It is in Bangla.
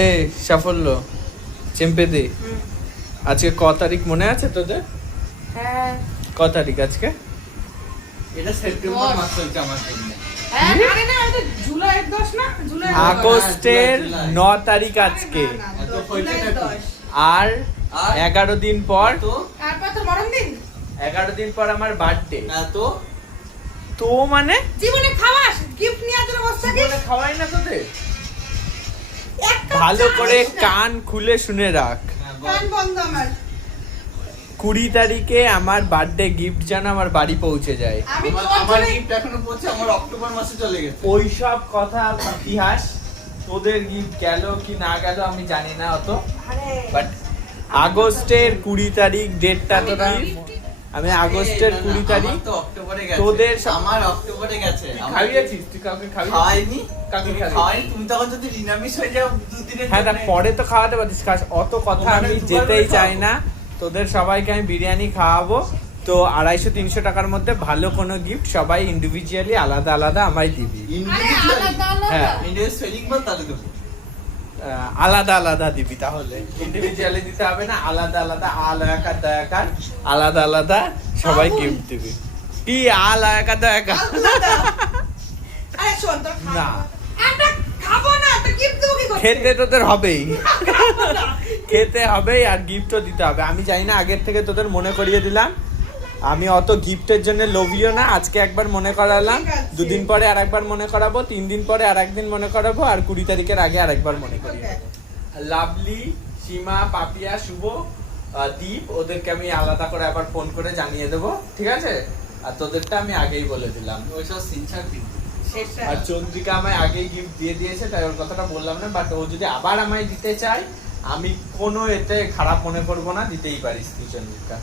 এই সাফল্য চেম্পেদি আজকে ক তারিখ মনে আছে তোদের? হ্যাঁ ক তারিখ আজকে? এটা সেপ্টেম্বর মাস চলছে আমার জন্য। হ্যাঁ আরে না এটা জুলাইয়ের 10 না জুলাই আগস্টের জুলাই। 9 তারিখ আজকে। এত হইছেটা কি? আর 11 দিন পর তো তারপর তো মরণ দিন 11 দিন পর আমার বার্থডে। তো তো মানে জীবনে খাওয়াস গিফট নিয়ে আজকে বসে থাকিস জীবনে খাওয়াই না তোদের? এক কাপ ভালো চা করে খাস না। কান খুলে শুনে রাখ। কান বন্ধ আমার 20 তারিখে আমার বার্থডে গিফট যেন আমার বাড়ি পৌঁছে যায়। আমি আমার গিফট এখনো পৌঁছে আমার অক্টোবর মাসে চলে গেছে। ওই সব কথা ইতিহাস, তোদের গিফট গেল কি না গেল আমি জানি না অত, আরে বাট আগস্টের 20 তারিখ ডেটটা তো আমি আগস্টের 20 তারিখ আমার তো অক্টোবরে গেছে। তোদের আমার অক্টোবরে গেছে। খাইয়েছিস তুই? কাউকে খাইয়েছিস? খাওয়াইনি। কাকে তুমি খাইয়েছিস? খাওয়াইনি, তুমি তখন যদি নিরামিষ হয়ে যাও দুদিনের হ্যাঁ জন্য। পরে তো খাওয়াতে পারতিস। অত কথা ওখানে আমি দুবার যেতেই করে চাই খাওয়াবো। না। তোদের সবাইকে আমি বিরিয়ানি খাওয়াবো। তো 250-300 টাকার মধ্যে ভালো কোনো গিফট সবাই ইন্ডিভিজুয়ালি আলাদা আলাদা আমায় দিবি। আরে Individual? আলাদা আলাদা হ্যাঁ। Indian spelling বল তাহলে দেবো। আলাদা আলাদা দিবি, তাহলে ইন্ডিভিজুয়ালি দিতে হবে না, আলাদা আলাদা আলাদা দয়াকার আলাদা আলাদা সবাই আবুল। গিফট দিবি। কি আলাদা দয়াকার? আলাদা। আরে শোন তোর না। আমরা খাবো না তো গিফট দেবো কি করতে খেতে তোদের হবেই, খাবো না। খেতে হবেই আর গিফটও দিতে হবে। আমি জানি না, আগের থেকে তোদের মনে করিয়ে দিলাম। আমি অত গিফটের জন্য লোভিও না। আজকে একবার মনে করালাম, ঠিক আছে। 2 দিন পরে আরেকবার মনে করাবো, 3 দিন পরে আরেকদিন মনে করাবো, আর 20 তারিখের আগে আরেকবার মনে করিয়ে দেবো। লাভলি, সীমা, পাপিয়া, শুভ, দীপ, ওদেরকে আমি আলাদা করে আবার ফোন করে জানিয়ে দেবো, ঠিক আছে? আর তোদেরটা আমি আগেই বলে দিলাম। ওইসব সিনচার কিন্তু। শেষটা। আর চন্দ্রিকা আমায় আগেই গিফট দিয়ে দিয়েছে, তাই ওর কথাটা বললাম না। বাট ও যদি আবার আমায় দিতে চায়, আমি কোনো এতে খারাপ মনে করবো না, দিতেই পারিস তুই চন্দ্রিকা।